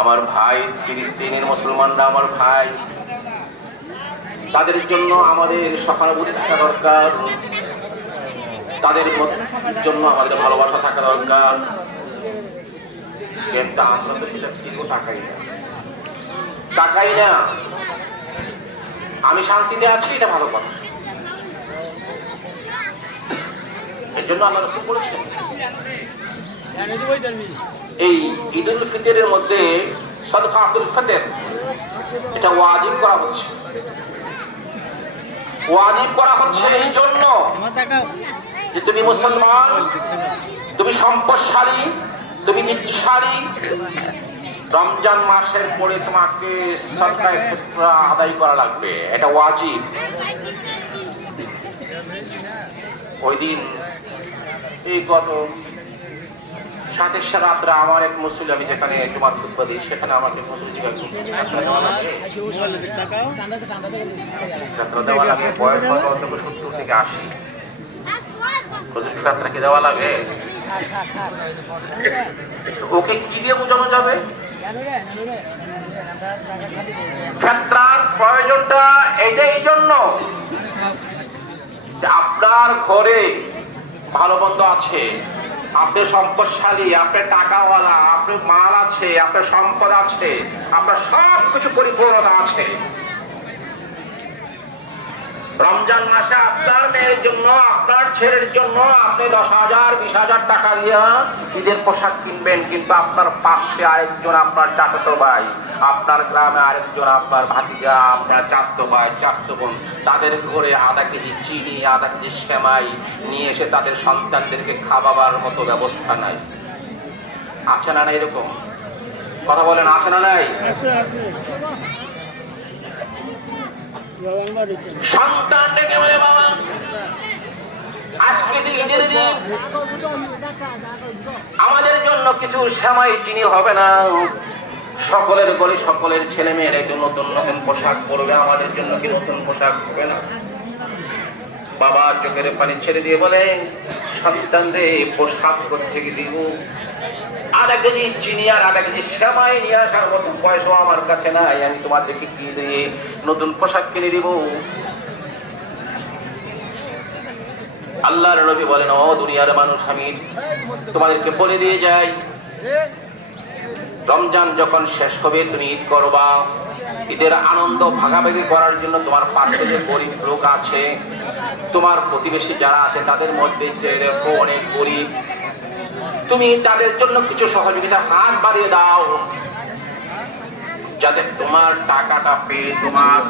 আমার ভাই, ফিলিস্তিনের মুসলমানরা আমার ভাই। তাদের জন্য আমাদের সহানুভূতি থাকা দরকার। তাদের জন্য আমাদের ভালোবাসা থাকা দরকার। টাকাই না। না। আমি শান্তিতে আছি, এটা ভালো কথা। এর জন্য আমরা রসুল বলেছেন এই ঈদ উল ফিতরের মধ্যে সদকা আব্দুল এটা ওয়াজিব করা হচ্ছে। ওয়াজিব করা হচ্ছে এই জন্য যে তুমি মুসলমান, তুমি সম্পদশালী, তুমি নিত্যশালী রমজান মাসের পরে তোমাকে ফিতরা আদায় করা লাগবে, এটা ওয়াজিব। ওই দিন এই গত সাতাশে রাত্রে আমার এক মুসলিম আমি যেখানে জুমার খুতবা দিই, সেখানে আমাকে বয়স থেকে যাত্রা দেওয়া লাগে ওকে কি দিয়ে বোঝানো যাবে? ফেত্রার প্রয়োজনটা এইটা এই জন্য আপনার ঘরে ভালো মন্দ আছে। আপনি সম্পদশালী আপনার টাকাওয়ালা আপনার মাল আছে, আপনার সম্পদ আছে, আপনার সব কিছু পরিপূর্ণতা আছে। রমজান মাসে আপনার মেয়ের জন্য, আপনার ছেলের জন্য আপনি দশ হাজার, বিশ হাজার টাকা দিয়ে ঈদের পোশাক কিনবেন, কিন্তু আপনার পাশে আরেকজন আপনার চাচাতো ভাই, আপনার গ্রামে আরেকজন আপনার ভাতিজা, আপনার চাস্তো ভাই চাস্তো বোন, তাদের ঘরে আধা কেজি চিনি আধা কেজি সেমাই নিয়ে এসে তাদের সন্তানদেরকে খাওয়াবার মতো ব্যবস্থা নাই। আছে না না এরকম? কথা বলেন, আছে না নাই? সন্তান ডেকে বলে, বাবা, আজকে আমাদের জন্য কিছু সেমাই চিনি হবে না। সকলের গলি সকলের ছেলে মেয়ের একটু নতুন নতুন পোশাক পরবে, আমাদের জন্য কি নতুন পোশাক হবে না? বাবা চোখের পানি ছেড়ে দিয়ে বলে, সন্তান রে, পোশাক থেকে দিব? তোমাদেরকে তোমাদেরকে বলে দিয়ে যাই। রমজান যখন শেষ হবে, তুমি ঈদ করবা। ঈদের আনন্দ ভাগাভাগি করার জন্য তোমার পাশে যে গরিব লোক আছে, তোমার প্রতিবেশী যারা আছে, তাদের মধ্যে যে অনেক গরিব তুমি তাদের জন্য কিছু সহযোগিতা হাত বাড়িয়ে দাও। যাতে তোমার টাকাটা পেয়ে তোমার